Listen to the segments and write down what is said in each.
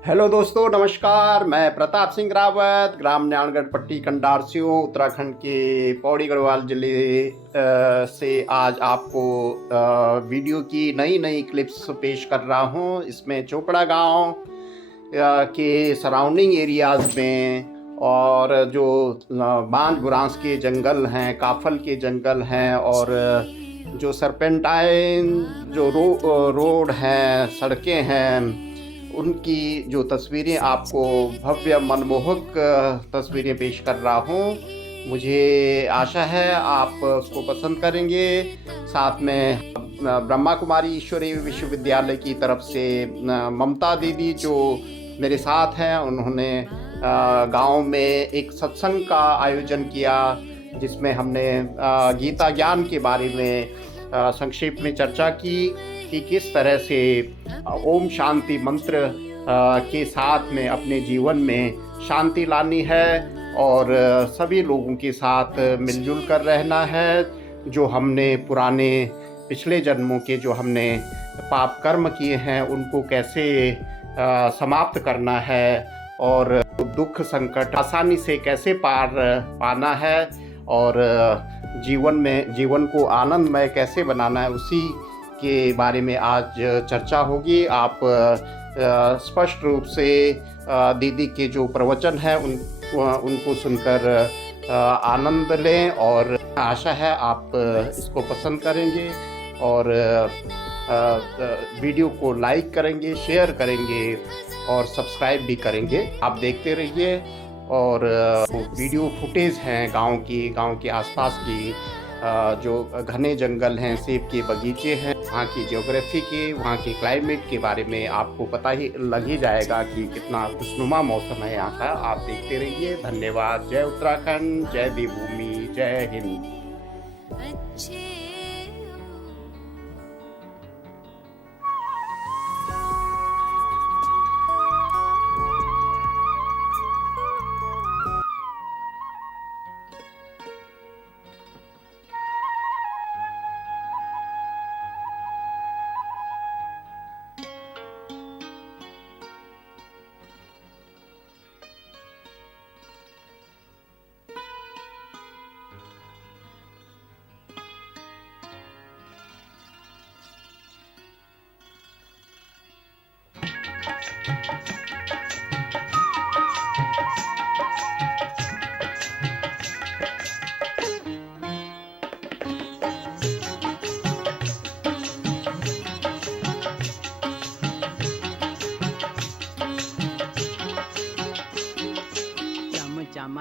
Hello दोस्तों, नमस्कार। मैं प्रताप सिंह रावत, ग्राम न्याणगढ़ पट्टी कंडारसियों, उत्तराखंड के पौड़ी गढ़वाल जिले से आज आपको वीडियो की नई क्लिप्स पेश कर रहा हूं। इसमें चोपड़ा गांव के सराउंडिंग एरियाज़ में और जो बांज बुरांस के जंगल हैं, काफल के जंगल हैं और जो सरपेंटाइन जो रोड हैं, सड़कें हैं, उनकी जो तस्वीरें आपको भव्य मनमोहक तस्वीरें पेश कर रहा हूँ। मुझे आशा है आप उसको पसंद करेंगे। साथ में ब्रह्मा कुमारी ईश्वरीय विश्वविद्यालय की तरफ से ममता दीदी जो मेरे साथ हैं, उन्होंने गांव में एक सत्संग का आयोजन किया जिसमें हमने गीता ज्ञान के बारे में संक्षेप में चर्चा की कि किस तरह से ओम शांति मंत्र के साथ में अपने जीवन में शांति लानी है और सभी लोगों के साथ मिलजुल कर रहना है। जो हमने पुराने पिछले जन्मों के जो हमने पाप कर्म किए हैं उनको कैसे समाप्त करना है और दुख संकट आसानी से कैसे पार पाना है और जीवन को आनंदमय कैसे बनाना है, उसी के बारे में आज चर्चा होगी। आप स्पष्ट रूप से दीदी के जो प्रवचन है उनको सुनकर आनंद लें और आशा है आप इसको पसंद करेंगे और वीडियो को लाइक करेंगे, शेयर करेंगे और सब्सक्राइब भी करेंगे। आप देखते रहिए। और वीडियो फुटेज हैं गांव के आसपास की जो घने जंगल हैं, सेब के बगीचे हैं, वहाँ की ज्योग्राफी के, वहाँ के क्लाइमेट के बारे में आपको पता ही लग ही जाएगा कि कितना खुशनुमा मौसम है यहाँ का। आप देखते रहिए। धन्यवाद। जय उत्तराखंड, जय देवभूमि, जय हिंद।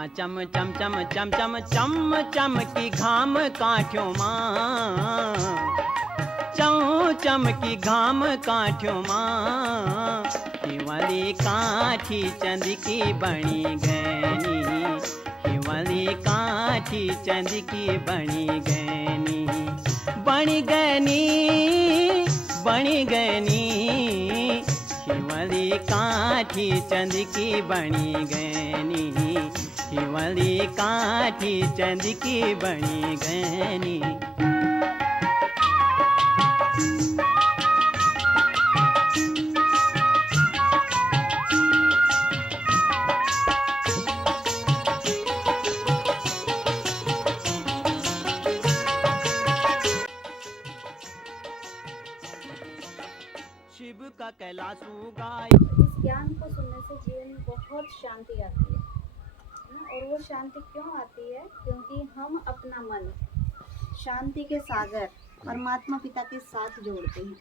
चम चम चम चम चम चम चम की घाम काठ्यों माँ, चम की घाम काठ्यों माँ, वाली काठी चंद की बनी गैनी, वाली काठी चंद की बनी गैनी, बनी गैनी, बनी गैनी, वाली काठी चंद की बनी गैनी, वाली काठी चंद की बनी गैनी। शिव का कैलाश गाय। इस ज्ञान को सुनने से जीवन में बहुत शांति आती है ना। और वो शांति क्यों आती है? क्योंकि हम अपना मन शांति के सागर परमात्मा पिता के साथ जोड़ते हैं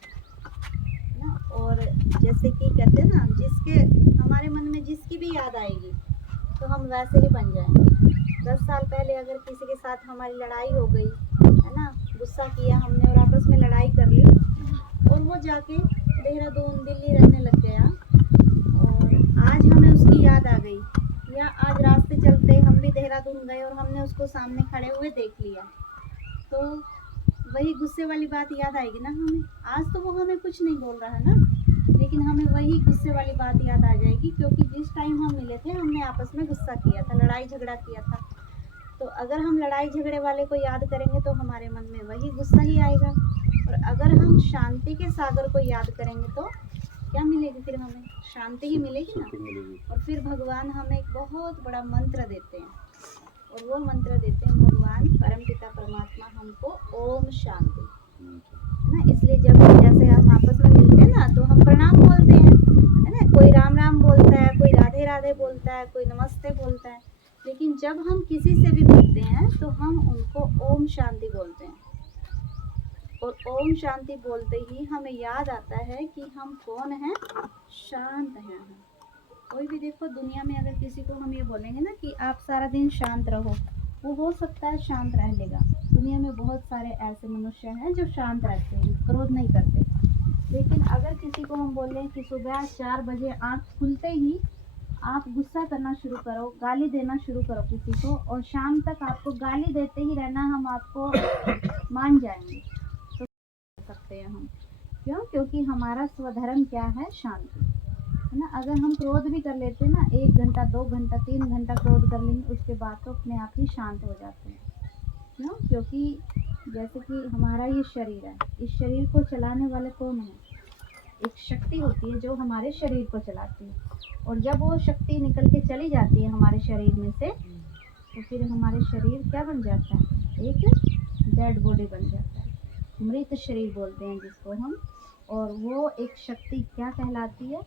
ना। और जैसे कि कहते हैं ना, जिसके हमारे मन में जिसकी भी याद आएगी तो हम वैसे ही बन जाएंगे। 10 साल पहले अगर किसी के साथ हमारी लड़ाई हो गई है ना, गुस्सा किया हमने और आपस में लड़ाई कर ली और वो जाके देहरादून दिल्ली रहने लग गया और आज हमें उसकी याद आ गई, या आज रास्ते चलते हम भी देहरादून गए और हमने उसको सामने खड़े हुए देख लिया, तो वही गुस्से वाली बात याद आएगी ना हमें। आज तो वो हमें कुछ नहीं बोल रहा है ना, लेकिन हमें वही गुस्से वाली बात याद आ जाएगी, क्योंकि जिस टाइम हम मिले थे हमने आपस में गुस्सा किया था, लड़ाई झगड़ा किया था। तो अगर हम लड़ाई झगड़े वाले को याद करेंगे तो हमारे मन में वही गुस्सा ही आएगा, और अगर हम शांति के सागर को याद करेंगे तो क्या मिलेगी फिर हमें? शांति ही मिलेगी ना। और फिर भगवान हमें एक बहुत बड़ा मंत्र देते हैं, और वो मंत्र देते हैं भगवान परमपिता परमात्मा हमको, ओम शांति, है ना। इसलिए जब जैसे हम आपस में मिलते हैं ना तो हम प्रणाम बोलते हैं, है ना। कोई राम राम बोलता है, कोई राधे राधे बोलता है, कोई नमस्ते बोलता है, लेकिन जब हम किसी से भी मिलते हैं तो हम उनको ओम शांति बोलते हैं। और ओम शांति बोलते ही हमें याद आता है कि हम कौन हैं, शांत हैं हम। कोई भी देखो दुनिया में अगर किसी को हम ये बोलेंगे ना कि आप सारा दिन शांत रहो, वो हो सकता है शांत रह लेगा। दुनिया में बहुत सारे ऐसे मनुष्य हैं जो शांत रहते हैं, क्रोध नहीं करते। लेकिन अगर किसी को हम बोलें कि सुबह 4 बजे आँख खुलते ही आप गुस्सा करना शुरू करो, गाली देना शुरू करो किसी को, और शाम तक आपको गाली देते ही रहना, हम आपको मान जाएंगे। तो सकते हैं हम, क्यों? क्योंकि हमारा स्वधर्म क्या है, शांति, है ना। अगर हम क्रोध भी कर लेते हैं ना, 1 घंटा 2 घंटा 3 घंटा क्रोध कर लेंगे, उसके बाद तो अपने आप ही शांत हो जाते हैं। क्यों? क्योंकि जैसे कि हमारा ये शरीर है, इस शरीर को चलाने वाले कौन है? एक शक्ति होती है जो हमारे शरीर को चलाती है, और जब वो शक्ति निकल के चली जाती है हमारे शरीर में से, तो फिर हमारे शरीर क्या बन जाता है, एक डेड बॉडी बन जाता है, मृत शरीर बोलते हैं जिसको हम। और वो एक शक्ति क्या कहलाती है?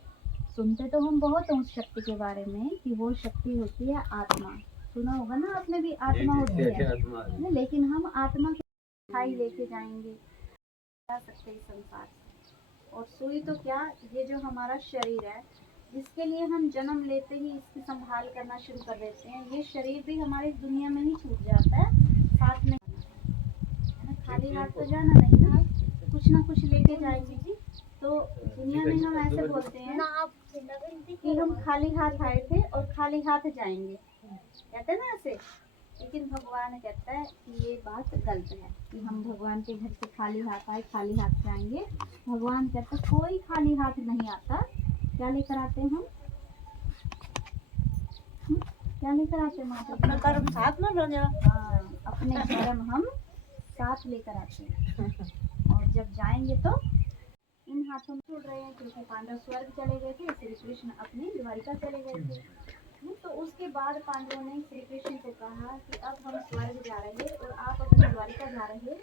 सुनते तो हम बहुत हैं उस शक्ति के बारे में कि वो शक्ति होती है आत्मा। सुना होगा ना आपने भी, आत्मा होती है, लेकिन हम आत्मा की मिठाई लेके जाएंगे, जा सकते हैं इस संसार से। और सुई तो क्या, ये जो हमारा शरीर है, जिसके लिए हम जन्म लेते ही इसकी संभाल करना शुरू कर देते हैं, ये शरीर भी हमारी दुनिया में ही छूट जाता है, साथ में, है ना। खाली हाथ तो जाना नहीं ना, कुछ ना कुछ लेके जाएंगे जी। तो दुनिया में हम ऐसे बोलते हैं कि हम खाली हाथ आए थे और खाली हाथ जाएंगे, कहते हैं ना ऐसे। लेकिन भगवान कहता है कि ये बात गलत है कि हम भगवान के घर से खाली हाथ आए खाली हाथ जाएंगे। भगवान कहता है कोई खाली हाथ नहीं आता। क्या लेकर आते हैं हम? क्या लेकर आते हैं? अपना कर्म साथ में लो। हाँ, अपने कर्म हम साथ लेकर आते हैं। और जब जाएंगे तो इन हाथों में छोड़ रहे हैं, क्योंकि पांडव स्वर्ग चले गए थे, श्री कृष्ण अपनी द्वारिका चले गए थे। तो उसके बाद पांडवों ने श्री कृष्ण को कहा कि अब हम स्वर्ग जा रहे और आप अपनी द्वारिका जा रहे,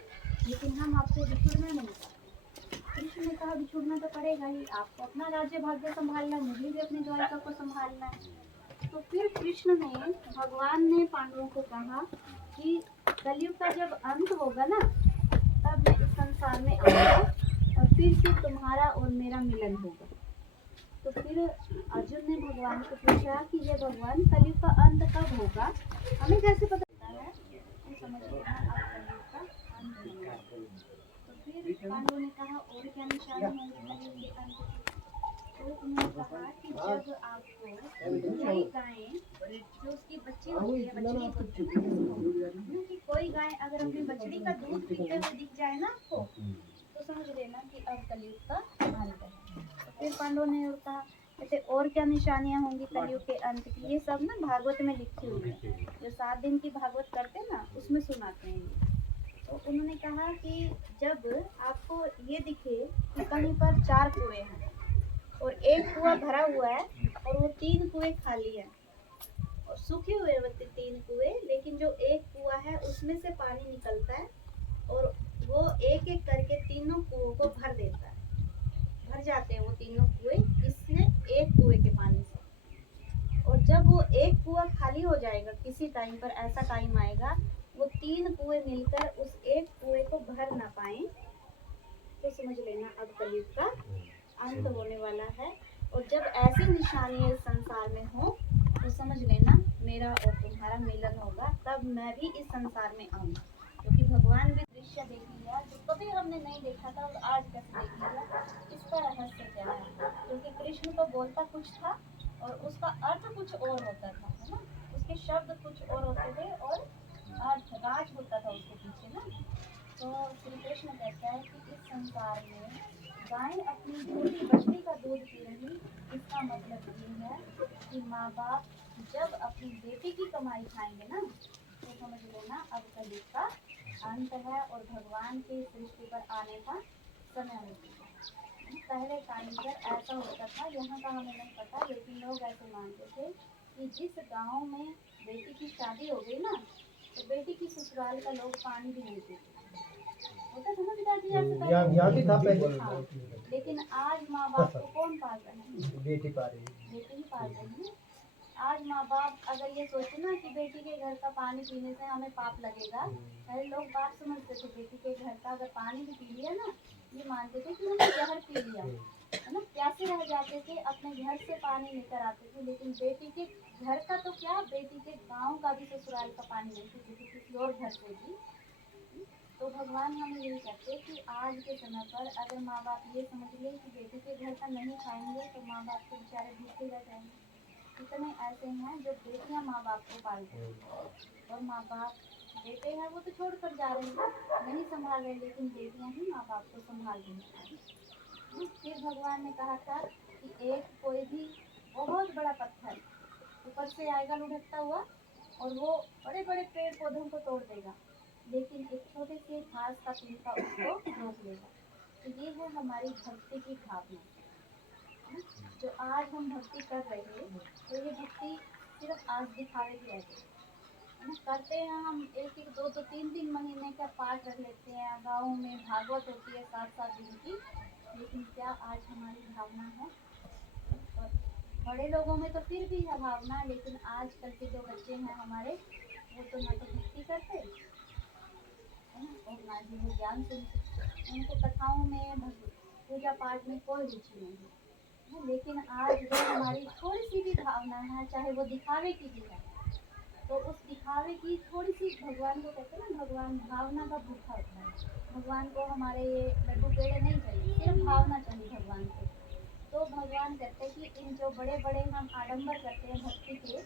लेकिन हम आपसे बिछुड़ना नहीं चाहते। कृष्ण ने कहा बिछुड़ना तो पड़ेगा ही, आपको अपना राज्य भाग्य संभालना है, मुझे भी अपनी द्वारिका को संभालना है। तो फिर कृष्ण ने, भगवान ने पांडवों को कहा कि कलयुग का जब अंत होगा ना, तब मैं इस संसार में आऊंगा और फिर से तुम्हारा और मेरा मिलन होगा। तो फिर अर्जुन ने भगवान को पूछा कि ये भगवान कलयुग का अंत कब होगा, हमें कैसे पता चलता है? हम समझ लेना अब कलयुग का अंत होगा। तो फिर पांडवों ने कहा और क्या निशानी होंगे कलयुग के अंत की? तो उन्होंने कहा कि जब आपको कोई गाय जो उसकी बच्ची होती है, बछड़ी होती है ना, क्योंकि कोई गाय अगर अपनी बछड़ी का दूध पीते हुए दिख जाए ना आपको, तो समझ लेना कि अब कलयुग का अंत है। तो फिर पांडवों ने कहा ऐसे और क्या निशानियां होंगी कलयुग के अंत की? ये सब ना भागवत में लिखी हुई है, जो 7 दिन की भागवत करते हैं ना, उसमें सुनाते हैं ये। तो उन्होंने कहा कि जब आपको ये दिखे कि कहीं पर 4 कुएं हैं और एक कुआं भरा हुआ है और वो 3 कुएं खाली है, और सूखे हुए होते 3 कुएं, लेकिन जो एक कुआं है उसमें से पानी निकलता है और वो एक एक करके तीनों कुओं को भर देता है। भर जाते हैं वो तीनों कुएं किसने? एक कुएं के पानी से। और जब वो एक कुआं खाली हो जाएगा, किसी टाइम पर ऐसा टाइम आएगा वो 3 कुएं मिलकर उस एक कुएं को भर ना पाए, तो समझ लेना अब कलयुग का अंत होने वाला है। और जब ऐसी निशानियां इस संसार में हो, तो समझ लेना मेरा और तुम्हारा मिलन होगा, तब मैं भी इस संसार में आऊंगा। क्योंकि भगवान भी दृश्य देख लिया जो कभी हमने नहीं देखा था और आज कैसे देख लिया, इसका रहस्य क्या है? क्योंकि कृष्ण तो बोलता कुछ था और उसका अर्थ कुछ और होता था, है ना। उसके शब्द कुछ और होते थे और अर्थ राज होता था उसके पीछे ना। तो श्री कृष्ण कहता है कि इस संसार में गाय अपनी छोटी बछड़ी का दूध पी रही, इसका मतलब ये है कि माँ बाप जब अपनी बेटी की कमाई खाएंगे ना, तो समझ लेना अब कलयुग का अंत है और भगवान के सृष्टि पर आने का समय हो चुका है। पहले टाइम पर ऐसा होता था, यहाँ का हमें नहीं पता, लेकिन लोग ऐसे मानते थे कि जिस गांव में बेटी की शादी हो गई ना, तो बेटी की ससुराल का लोग पानी भी नहीं पीते। होता था ना पिताजी ऐसे पहले? यहाँ भी था पहले। हाँ, लेकिन आज माँ बाप को कौन पाल रहे हैं? बेटी पा रही है। बेटी ही पाल रही है। आज माँ बाप अगर ये सोचे ना कि बेटी के घर का पानी पीने से हमें पाप लगेगा, पहले लोग बात समझते थे बेटी के घर का अगर पानी भी पी लिया ना, ये मानते थे कि हमने जहर पी लिया, है ना। प्यासे रह जाते थे, अपने घर से पानी लेकर आते थे, लेकिन बेटी के घर का तो क्या, बेटी के गांव का भी ससुराल का पानी नहीं पीते थे, किसी और घर से भी। तो भगवान हमें यही कहते कि आज के समय पर अगर माँ बाप ये समझ ले कि बेटी के घर का नहीं खाएंगे तो माँ बाप के बेचारे भूखे रह जाएंगे। कितने ऐसे हैं जो बेटियां माँ बाप को पालते हैं, और माँ बाप बेटे हैं वो तो छोड़ कर जा रहे हैं, नहीं संभाल रहे, लेकिन बेटियां ही माँ बाप को संभाल रही हैं। फिर भगवान ने कहा था कि एक कोई भी बहुत बड़ा पत्थर ऊपर से आएगा लुढ़कता हुआ, और वो बड़े बड़े पेड़ पौधों को तोड़ देगा, लेकिन एक छोटे से घास का तिनका उसको रोक लेगा। तो ये है हमारी भक्ति की भावना। जो आज हम भक्ति कर रहे हैं, तो ये भक्ति सिर्फ आज दिखावे की रहती है, करते हैं हम एक एक दो दो तीन तीन महीने का पाठ रख लेते हैं, गाँव में भागवत होती है 7-7 दिन की, लेकिन क्या आज हमारी भावना है? और बड़े लोगों में तो फिर भी है भावना, लेकिन आजकल के जो बच्चे हैं हमारे, वो तो ना तो भक्ति करते है ना, और ना ही वो ज्ञान सुनते, उनको कथाओं में पूजा पाठ में कोई रुचि नहीं है। लेकिन आज जो हमारी थोड़ी सी भी भावना है, चाहे वो दिखावे की भी है, तो उस दिखावे की थोड़ी सी, भगवान को कहते हैं ना, भगवान भावना का भूखा होता है। भगवान को हमारे ये लड्डू पेड़े नहीं चाहिए, सिर्फ भावना चाहिए भगवान को। तो भगवान कहते हैं कि इन जो बड़े बड़े हम आडंबर करते हैं भक्ति के,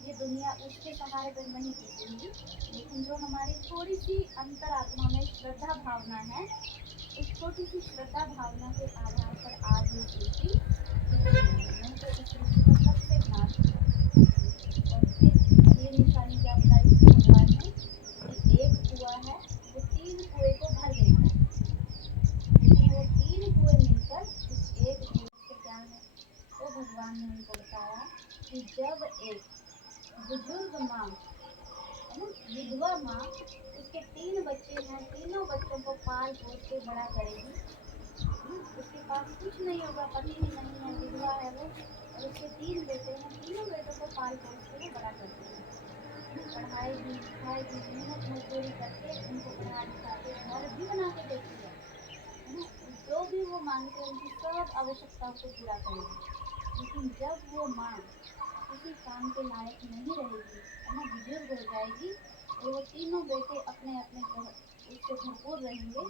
ये दुनिया उसके सहारे पर नहीं जीतेगी, लेकिन जो हमारी थोड़ी सी अंतरात्मा में श्रद्धा भावना है, उस छोटी सी श्रद्धा भावना के आधार पर आज ये सृष्टि नहीं तो इस सृष्टि का सबसे नाश हुआ। और फिर ये निशानी क्या बताई भगवान ने कि एक कुआं है वो 3 कुएं को भर देता है, लेकिन वो 3 कुएं मिलकर उस एक कुएं से क्या है, तो भगवान ने उनको बताया कि जब एक बुजुर्ग माँ है ना, विधवा माँ, उसके 3 बच्चे हैं, तीनों बच्चों को पाल पोस के बड़ा करेगी, उसके पास कुछ नहीं होगा, पति भी नहीं है, विधवा है वो, और उसके 3 बेटे हैं, तीनों बेटों को पाल पोस के बड़ा करती है, पढ़ाएगी लिखाएगी, मेहनत मजदूरी करके उनको पढ़ा लिखा के घर भी बना के देती है ना, जो भी वो मांगते हैं उनकी सब आवश्यकताओं को पूरा करेगी। लेकिन जब वो माँ किसी काम के लायक नहीं रहेगी, है ना, बुजुर्ग हो जाएगी, और वो तीनों बेटे अपने अपने उससे भरपूर रहेंगे,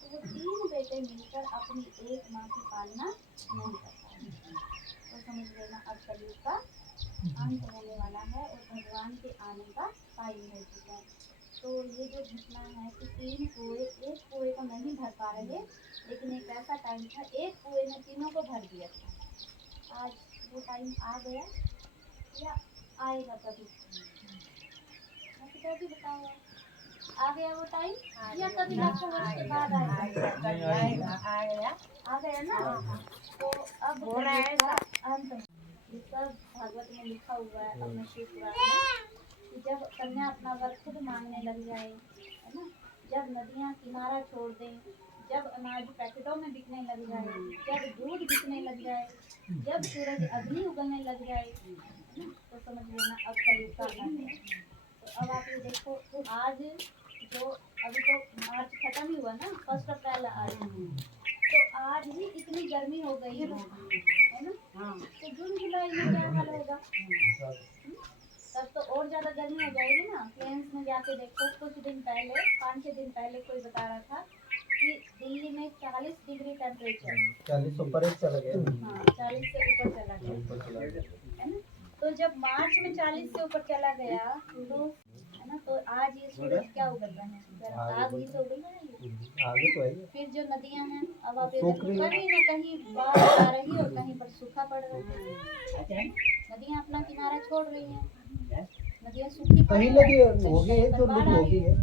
तो वो 3 बेटे मिलकर अपनी एक माँ की पालना नहीं कर पाएंगे। तो समझ लेना अब कलयुग का अंत होने वाला है और भगवान के आने का टाइम हो चुका है। तो ये जो घटना है कि 3 कुएं, एक कुएं को नहीं भर पा रहे, लेकिन एक ऐसा टाइम था एक कुएं ने तीनों को भर दिया था। आज वो टाइम आ गया या आएगा कभी? पिताजी बताओ, आ गया वो टाइम या कभी लाखों वर्ष के बाद आएगा? आ गया ना। तो अब हो रहा है अंत। ये सब भागवत में लिखा हुआ है अपने शिव पुराण में कि जब कन्या अपना वर खुद मांगने लग जाए, है ना, जब नदियाँ किनारा छोड़ दें, जब अनाज पैकेटों में बिकने लग जाए, जब दूध बिकने लग जाए, जब सूरज अग्नि उगलने लग जाए, तो समझ लेना अब कलयुग का अंत है। तो अब आप ये देखो, तो आज जो अभी तो मार्च खत्म ही हुआ ना, 1 अप्रैल आज, तो आज ही इतनी गर्मी हो गई है ना, तो जून जुलाई में क्या हाल होगा? तब तो और ज्यादा गर्मी हो जाएगी ना। प्लेन्स में जाके देखो, कुछ दिन पहले 5-6 दिन पहले कोई बता रहा था कि दिल्ली में 40 डिग्री टेम्परेचर, 40 ऊपर चला गया। हाँ 40 से ऊपर चला गया, है ना। तो जब मार्च में 40 से ऊपर चला गया, तो है ना, तो आज ये सूरज क्या उगल रहे हैं, आग ही से उगल रहे हैं। आगे तो है। फिर जो नदियां हैं, अब आप ये देखो कहीं ना कहीं बाढ़ आ रही है और कहीं पर सूखा पड़ रहा है। नदियां अपना किनारा छोड़ रही हैं, नदियां सूखी पड़ कहीं रही लगी होगी है, जो लगी होगी है।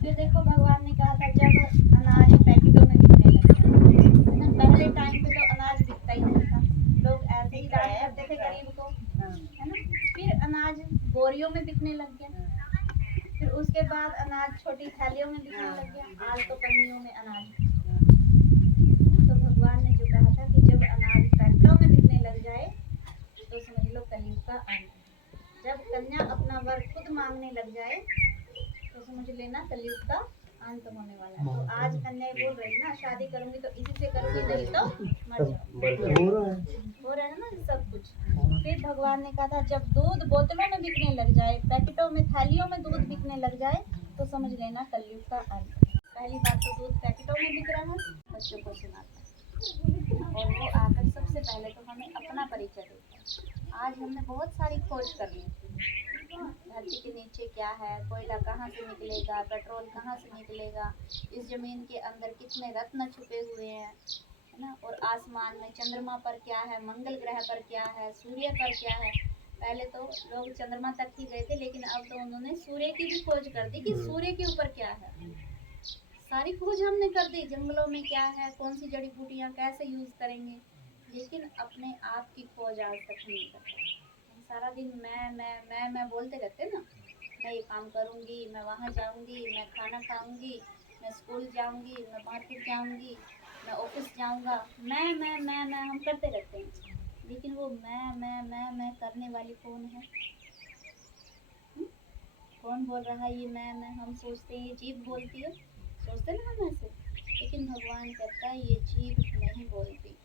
फिर देखो भगवान ने कहा था जब अनाज पैकेटों में बिकने लग जाए, है ना, पहले टाइम पे तो अनाज बिकता ही नहीं था, लोग ऐसे ही दान करते थे गरीब को, है ना। फिर अनाज बोरियों में बिकने लग गया, फिर उसके बाद अनाज छोटी थैलियों में बिकने लग गया, आज तो पन्नियों में अनाज। तो भगवान ने जो कहा था कि जब अनाज पैकेटों में बिकने लग जाए तो समझ लो कलयुग का अंत। जब कन्या अपना वर खुद मांगने लग जाए तो समझ लेना कलयुग का अंत होने वाला है। तो आज कन्या बोल रही ना शादी करूंगी तो इसी से करूंगी, नहीं तो मर जाऊंगी। हो रहा है ना सब कुछ। फिर भगवान ने कहा था जब दूध बोतलों में बिकने लग जाए, पैकेटों में थैलियों में दूध बिकने लग जाए तो समझ लेना कलयुग का अंत। पहली बात तो दूध पैकेटों में बिक रहा है, बच्चों को सुनाता है, और वो आकर सबसे पहले तो हमें अपना परिचय देता है। आज हमने बहुत सारी खोज कर ली, धरती के नीचे क्या है, कोयला कहाँ से निकलेगा, पेट्रोल कहाँ से निकलेगा, इस जमीन के अंदर कितने रत्न छुपे हुए हैं, है ना। और आसमान में चंद्रमा पर क्या है, मंगल ग्रह पर क्या है, सूर्य पर क्या है। पहले तो लोग चंद्रमा तक ही गए थे, लेकिन अब तो उन्होंने सूर्य की भी खोज कर दी कि सूर्य के ऊपर क्या है। सारी खोज हमने कर दी, जंगलों में क्या है, कौन सी जड़ी बूटियां कैसे यूज करेंगे, लेकिन अपने आप की खोज आज तक नहीं करते। हम सारा दिन मैं बोलते रहते ना, मैं ये काम करूंगी, मैं वहाँ जाऊंगी, मैं खाना खाऊंगी, मैं स्कूल जाऊंगी, मैं मार्केट जाऊंगी, मैं ऑफिस जाऊंगा, मैं हम करते रहते हैं, लेकिन वो मैं करने वाली कौन है? कौन बोल रहा है ये मैं? हम सोचते हैं ये जीभ बोलती है, सोचते ना हम ऐसे, लेकिन भगवान कहता है ये जीभ नहीं बोलती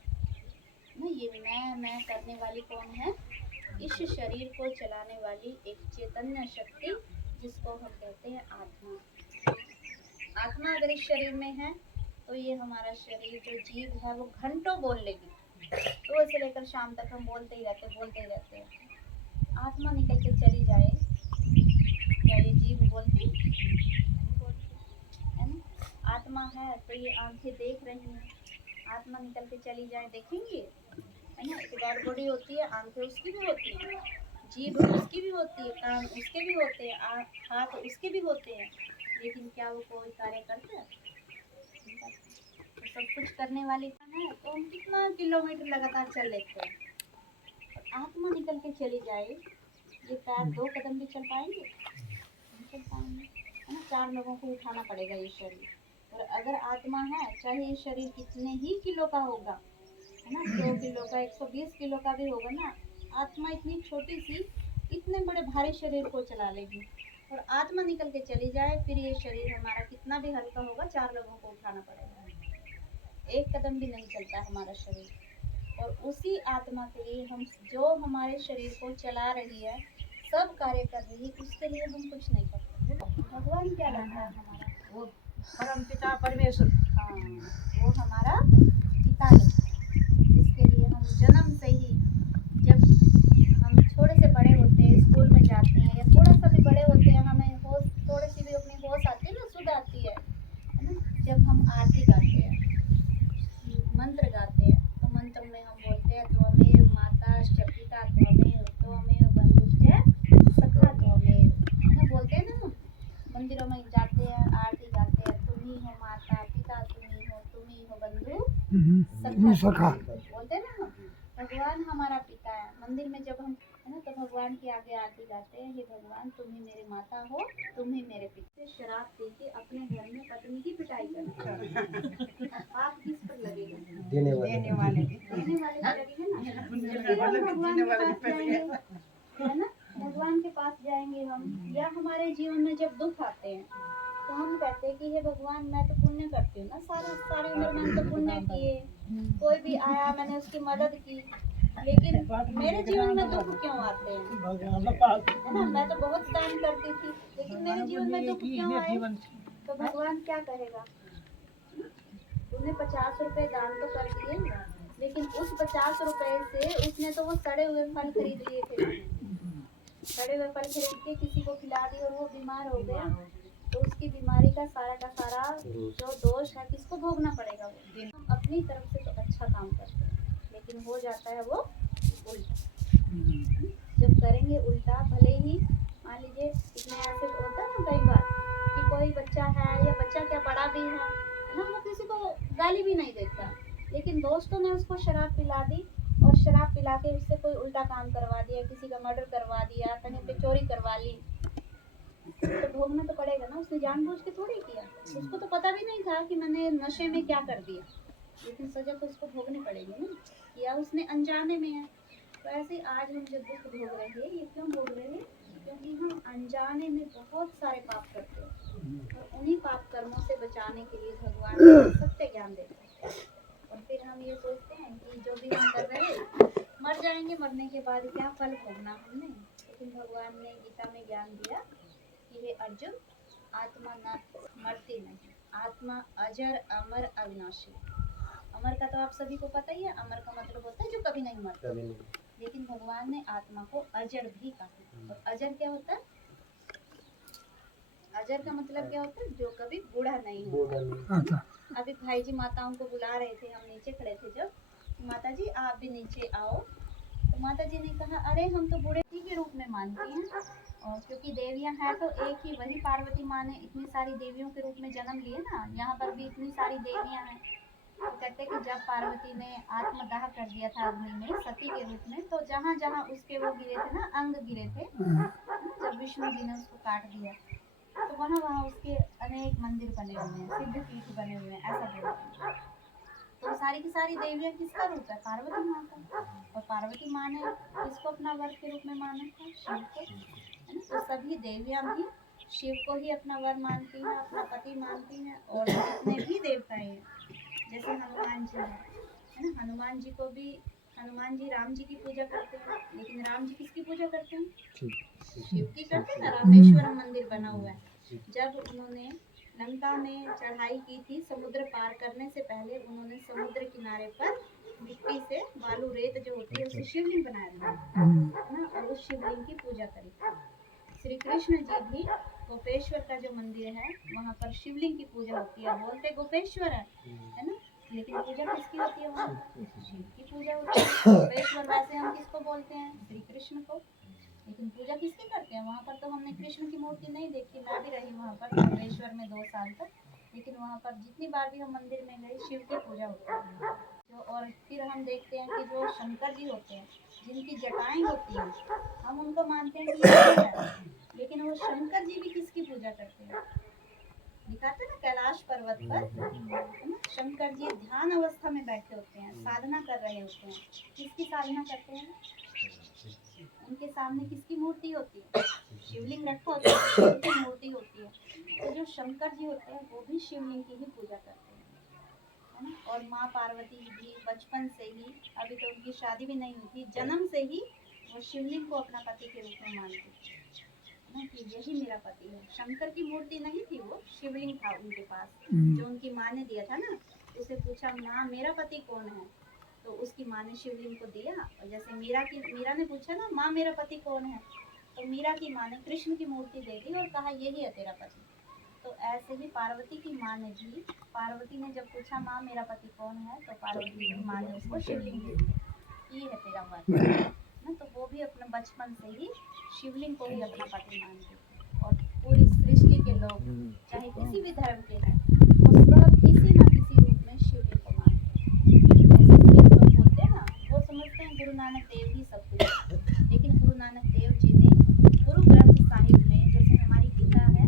ना। ये मैं करने वाली कौन है? इस शरीर को चलाने वाली एक चैतन्य शक्ति, जिसको हम कहते हैं आत्मा। आत्मा अगर इस शरीर में है तो ये हमारा शरीर जो जीभ है वो घंटों बोल लेगी, सुबह से लेकर शाम तक हम बोलते ही रहते हैं। आत्मा निकल के चली जाए, क्या ये जीभ बोलती है ना? आत्मा है तो ये आंखें देख रही हैं, आत्मा निकल के चली जाए देखेंगे, है ना। एक डेड बॉडी होती है, आंखें उसकी भी होती हैं, जीभ उसकी भी होती है, कान उसके भी होते हैं, हाथ उसके भी होते हैं, लेकिन क्या वो कोई कार्य करते हैं? तो सब कुछ करने वाली है तो हम कितना किलोमीटर लगातार चल लेते हैं। और आत्मा निकल के चली जाए, ये पैर 2 कदम भी चल पाएंगे? नहीं चल पाएंगे, है ना। 4 लोगों को उठाना पड़ेगा ये शरीर। और अगर आत्मा है, चाहे ये शरीर कितने ही किलो का होगा, है ना, 100 किलो का, 120 किलो का भी होगा ना, आत्मा इतनी छोटी सी इतने बड़े भारी शरीर को चला लेगी। और आत्मा निकल के चली जाए, फिर ये शरीर हमारा कितना भी हल्का होगा, 4 लोगों को उठाना पड़ेगा, 1 कदम भी नहीं चलता हमारा शरीर। और उसी आत्मा के लिए हम जो हमारे शरीर को चला रही है, सब कार्य कर रही है, उसके लिए हम कुछ नहीं करते। भगवान क्या लगता है हमारा? वो परम पिता परमेश्वर। हाँ, वो हमारा पिता लगता है, जिसके लिए हम जन्म से ही, जब हम थोड़े से बड़े होते हैं, स्कूल में जाते हैं, या थोड़ा सा भी बड़े होते हैं, हमें होश, थोड़ी सी भी अपनी होश आती है ना, सुध आती है ना, जब हम आरती गाते हैं, मंत्र गाते हैं, तो मंत्र में हम बोलते हैं त्वमेव माता पिता त्वमेव बंधुश्च सखा त्वमेव, ना बोलते हैं ना। मंदिरों में जाते हैं, आरती गाते हैं, तुम ही हो माता पिता, तुम ही हो बंधु सखा बोलते हैं ना। भगवान हमारा पिता है। मंदिर में जब हम, है ना, तो भगवान के आगे आरती गाते हैं, हे भगवान तुम ही मेरे माता हो, तुम ही मेरे पिता। शराब पी के अपने घर में पत्नी की पिटाई करते हैं, आप किस पर लगेगा? देने वाले देने वाले पर लगेगा ना। फिर हम भगवान के पास जाएंगे, है ना, भगवान के पास जाएंगे हम, या हमारे जीवन में जब दुख आते हैं तो हम कहते हैं कि हे भगवान मैं तो पुण्य करती हूँ ना, सारी उम्र मैंने तो पुण्य किए, कोई भी आया मैंने उसकी मदद की, लेकिन मेरे जीवन में दुख क्यों आते हैं? है ना, मैं तो बहुत दान करती थी, लेकिन मेरे जीवन में दुख क्यों आए? तो भगवान क्या कहेगा? तूने 50 रुपए दान तो कर दिए, लेकिन उस 50 रुपए से उसने तो वो सड़े हुए फल खरीद लिए थे, सड़े हुए फल खरीद के किसी को खिला दिए और वो बीमार हो गया, तो उसकी बीमारी का सारा जो दोष है किसको भोगना पड़ेगा? वो हम अपनी तरफ से तो अच्छा काम करते हैं, लेकिन हो जाता है वो उल्टा। जब करेंगे उल्टा, भले ही मान लीजिए इसमें ऐसे होता है ना कई बार कि कोई बच्चा है, या बच्चा क्या बड़ा भी है ना, वो किसी को गाली भी नहीं देता, लेकिन दोस्तों ने उसको शराब पिला दी और शराब पिला के उससे कोई उल्टा काम करवा दिया, किसी का मर्डर करवा दिया, कहीं पे चोरी करवा ली, तो भोगना तो पड़ेगा ना। उसने जानबूझ के थोड़ी किया, उसको तो पता भी नहीं था कि मैंने नशे में क्या कर दिया, लेकिन सजा तो उसको भोगनी पड़ेगी ना, या उसने अनजाने में है। तो ऐसे आज हम जो दुख भोग रहे हैं, ये क्यों भोग रहे हैं? क्योंकि हम अनजाने में बहुत सारे पाप करते हैं और उन्हीं पाप कर्मों से बचाने के लिए भगवान हमें सत्य ज्ञान देते हैं। और फिर हम ये सोचते हैं कि जो भी हम कर रहे हैं मर जाएंगे, मरने के बाद क्या फल भोगना हमने। लेकिन भगवान ने गीता में ज्ञान दिया कि हे अर्जुन, आत्मा न मरती नहीं, आत्मा अजर अमर अविनाशी। अमर का तो आप सभी को पता ही है, अमर का मतलब होता है जो कभी नहीं मरता। लेकिन भगवान ने आत्मा को अजर भी कहा। और अजर क्या होता है? अजर का मतलब क्या होता है? जो कभी बूढ़ा नहीं होता। अभी भाई जी माताओं को बुला रहे थे, हम नीचे खड़े थे जब, माता जी आप भी नीचे आओ। तो माता जी ने कहा अरे हम तो बूढ़े ही के रूप में मानती हैं, और क्योंकि देवियां हैं तो एक ही वही पार्वती माँ ने इतनी सारी देवियों के रूप में जन्म लिए ना, यहाँ पर भी इतनी सारी देवियां हैं। तो कहते कि जब पार्वती ने आत्मदाह कर दिया था अग्नि में सती के रूप में, तो जहाँ जहाँ उसके वो गिरे थे ना, अंग गिरे थे, जब विष्णु जी ने उसको काट दिया, तो वहाँ वहाँ उसके अनेक मंदिर बने हुए हैं, सिद्ध पीठ बने हुए हैं, ऐसा बोलते हैं। तो सारी की सारी देवियां किसका रूप है? पार्वती माँ का। और पार्वती माँ ने किसको अपना वर के रूप में माना था? शिव को, है ना। तो सभी देवियां भी शिव को ही अपना वर मानती हैं, अपना पति मानती हैं। और जितने भी देवताएं हैं, जैसे हनुमान जी है ना, हनुमान जी को भी, हनुमान जी राम जी की पूजा करते हैं, लेकिन राम जी किसकी पूजा करते हैं? शिव की करते हैं ना। रामेश्वरम मंदिर बना हुआ है। जब उन्होंने लंका में चढ़ाई की थी, समुद्र पार करने से पहले उन्होंने समुद्र किनारे पर मिट्टी से, बालू रेत जो होती है, उससे शिवलिंग बनाया था ना, और उस शिवलिंग की पूजा करी। श्री कृष्ण जी भी गोपेश्वर का जो मंदिर है वहाँ पर शिवलिंग की पूजा होती है। बोलते गोपेश्वर है ना, लेकिन पूजा किसकी होती है? वहाँ शिव की पूजा होती है। गोपेश्वर वैसे हम किसको बोलते हैं? श्री कृष्ण को। लेकिन पूजा किसकी करते हैं? वहाँ पर तो हमने कृष्ण की मूर्ति नहीं देखी, मैं भी रही वहाँ पर गोपेश्वर में 2 साल तक, लेकिन वहाँ पर जितनी बार भी हम मंदिर में गए, शिव की पूजा होती है। जो और फिर हम देखते हैं कि जो शंकर जी होते हैं, जिनकी जटाएं होती हैं, हम उनको मानते हैं कि ये है, लेकिन वो शंकर जी भी किसकी पूजा करते हैं? दिखाते ना कैलाश पर्वत पर, है ना, शंकर जी ध्यान अवस्था में बैठे होते हैं, साधना कर रहे होते हैं। किसकी साधना करते हैं? उनके सामने किसकी मूर्ति होती है? शिवलिंग रखा होता है, उनकी मूर्ति होती है। तो जो शंकर जी होते हैं वो भी शिवलिंग की ही पूजा करते हैं, है ना। और माँ पार्वती भी बचपन से ही, अभी तो उनकी शादी भी नहीं हुई थी, जन्म से ही वो शिवलिंग को अपना पति के रूप में मानती थी ना, कि यही मेरा पति है। शंकर की मूर्ति नहीं थी, वो शिवलिंग था उनके पास, जो उनकी माँ ने दिया था ना। उसे पूछा माँ मेरा पति कौन है, तो उसकी माँ ने शिवलिंग को दिया। और जैसे मीरा ने पूछा ना माँ मेरा पति कौन है, तो मीरा की माँ ने कृष्ण की मूर्ति दे दी और कहा यही है तेरा पति। तो ऐसे ही पार्वती की माँ ने भी, पार्वती ने जब पूछा माँ मेरा पति कौन है, तो पार्वती की माँ ने उसको शिवलिंग दे दी, ये है तेरा वर ना। तो वो भी अपने बचपन से ही शिवलिंग को ही अपना पति मानते थे। और पूरी सृष्टि के लोग चाहे किसी भी धर्म के हैं, वो सब किसी न किसी रूप में शिवलिंग को मानते हैं। जैसे लोग बोलते हैं ना, वो समझते हैं गुरु नानक देव ही सब कुछ है, लेकिन गुरु नानक देव जी ने गुरु ग्रंथ साहिब में, जैसे हमारी गीता है,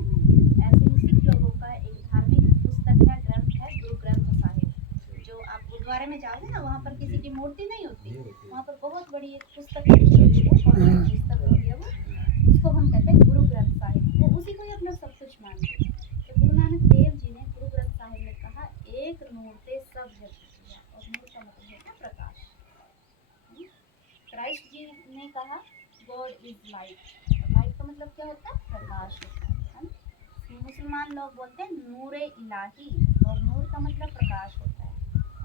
ऐसे ही सिख लोगों का एक धार्मिक पुस्तक है, ग्रंथ है गुरु ग्रंथ साहिब। जो आप गुरुद्वारे में जाओगे ना, वहाँ पर किसी की मूर्ति नहीं होती, वहाँ पर बहुत बड़ी एक पुस्तक होती है, पुस्तक होती है वो, उसको हम कहते हैं गुरु ग्रंथ साहिब। वो उसी को ही अपना सब कुछ मानते हैं। तो गुरु नानक देव जी ने गुरु ग्रंथ साहिब में कहा एक नूर से सब जग किया, और नूर का मतलब होता है प्रकाश। क्राइस्ट जी ने कहा गॉड इज लाइट, लाइट का मतलब क्या होता है? प्रकाश होता है ना। मुसलमान लोग बोलते हैं नूरे इलाही, और नूर का मतलब प्रकाश होता है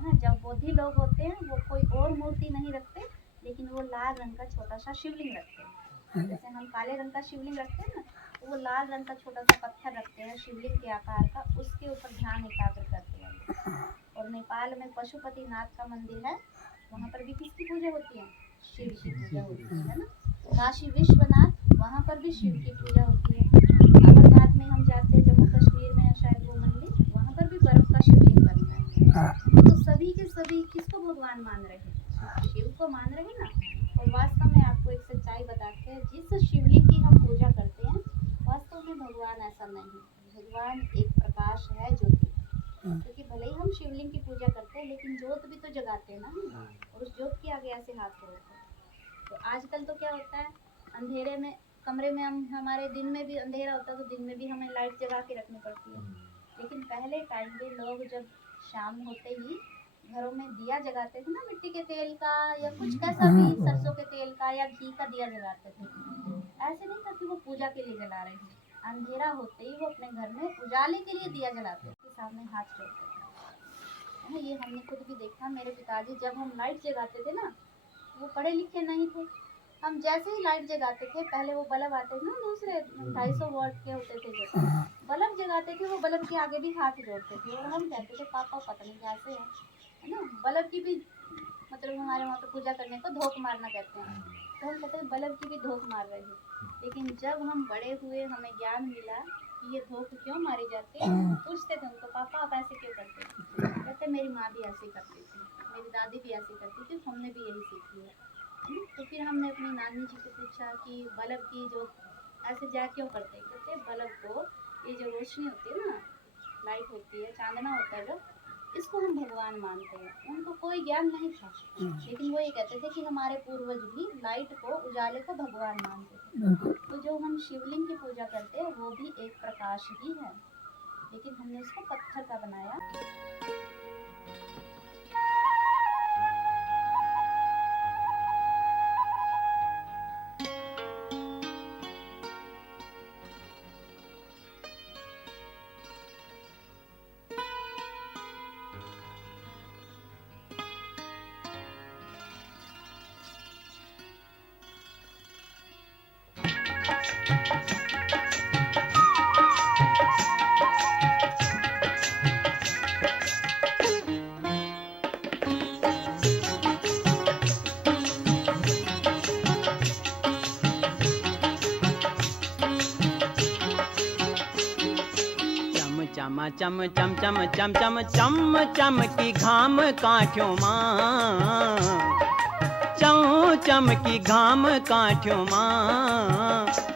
ना। जब बौद्धि लोग होते हैं वो कोई और मूर्ति नहीं रखते, लेकिन वो लाल रंग का छोटा सा शिवलिंग रखते हैं। जैसे हम काले रंग का शिवलिंग रखते हैं ना, तो वो लाल रंग का छोटा सा पत्थर रखते हैं शिवलिंग के आकार का, उसके ऊपर ध्यान एकाग्र करते हैं। और नेपाल में पशुपति नाथ का मंदिर है, वहाँ पर भी किसकी पूजा होती है? शिव की पूजा होती है ना। काशी विश्वनाथ, वहाँ पर भी शिव की पूजा होती है। अमरनाथ में हम जाते हैं, जम्मू कश्मीर में शायद वो मंदिर, वहाँ पर भी बर्फ का शिवलिंग बनता है। तो सभी के सभी किसको भगवान मान रहे हैं? शिव को मान रहे हैं ना। और वास्तव में आपको एक सच्चाई बताते हैं, जिस शिवलिंग की हम पूजा करते हैं वास्तव में भगवान ऐसा नहीं है। भगवान एक प्रकाश है, ज्योति। क्योंकि भले ही हम शिवलिंग की पूजा करते हैं लेकिन ज्योत भी तो जगाते हैं ना, और उस ज्योत के आगे ऐसे हाथ जोड़ते हैं। तो आजकल तो क्या होता है, अंधेरे में कमरे में हमारे दिन में भी अंधेरा होता है तो दिन में भी हमें लाइट जगा के रखनी पड़ती है। लेकिन पहले टाइम पे लोग जब शाम होते ही घरों में दिया जगाते थे ना, मिट्टी के तेल का या कुछ कैसा भी, सरसों के तेल का या घी का दिया जलाते थे। ऐसे नहीं था कि वो पूजा के लिए जला रहे हैं। अंधेरा होते ही वो अपने घर में उजाले के लिए दिया जलाते थे, सामने हाथ जोड़ते थे, है ना। ये हमने खुद भी देखा। मेरे पिताजी जब हम लाइट जगाते थे ना, वो पढ़े लिखे नहीं थे। हम जैसे ही लाइट जगाते थे, पहले वो बल्ब आते थे ना दूसरे 250 वाट के होते थे, जो बल्ब जगाते थे वो बल्ब के आगे भी हाथ जोड़ते थे। और हम कहते थे पापा पता नहीं कैसे है ना। बल्ब की भी मतलब हमारे वहाँ पे पूजा करने को धोख मारना कहते हैं, तो हम कहते हैं बल्ब की भी धोख मार रहे हैं। लेकिन जब हम बड़े हुए, हमें ज्ञान मिला कि ये धोख क्यों मारी जाती है, हम पूछते थे उनको, पापा आप ऐसे क्यों करते हैं? कहते मेरी माँ भी ऐसे करती थी, मेरी दादी भी ऐसे करती थी, हमने भी यही सीखी है। तो फिर हमने अपनी नानी जी से पूछा कि बल्ब की जो ऐसे जा क्यों करते हैं? कहते बल्ब को ये जो रोशनी होती है ना, लाइट होती है, चांदना होता है जो, इसको हम भगवान मानते हैं। उनको कोई ज्ञान नहीं था, लेकिन वो ये कहते थे कि हमारे पूर्वज भी लाइट को, उजाले को भगवान मानते थे। तो जो हम शिवलिंग की पूजा करते हैं वो भी एक प्रकाश ही है, लेकिन हमने उसको पत्थर का बनाया। चम चम चम चम चम चम चम की घाम काठ्यों मां, चम चम की घाम काठ्यों मां।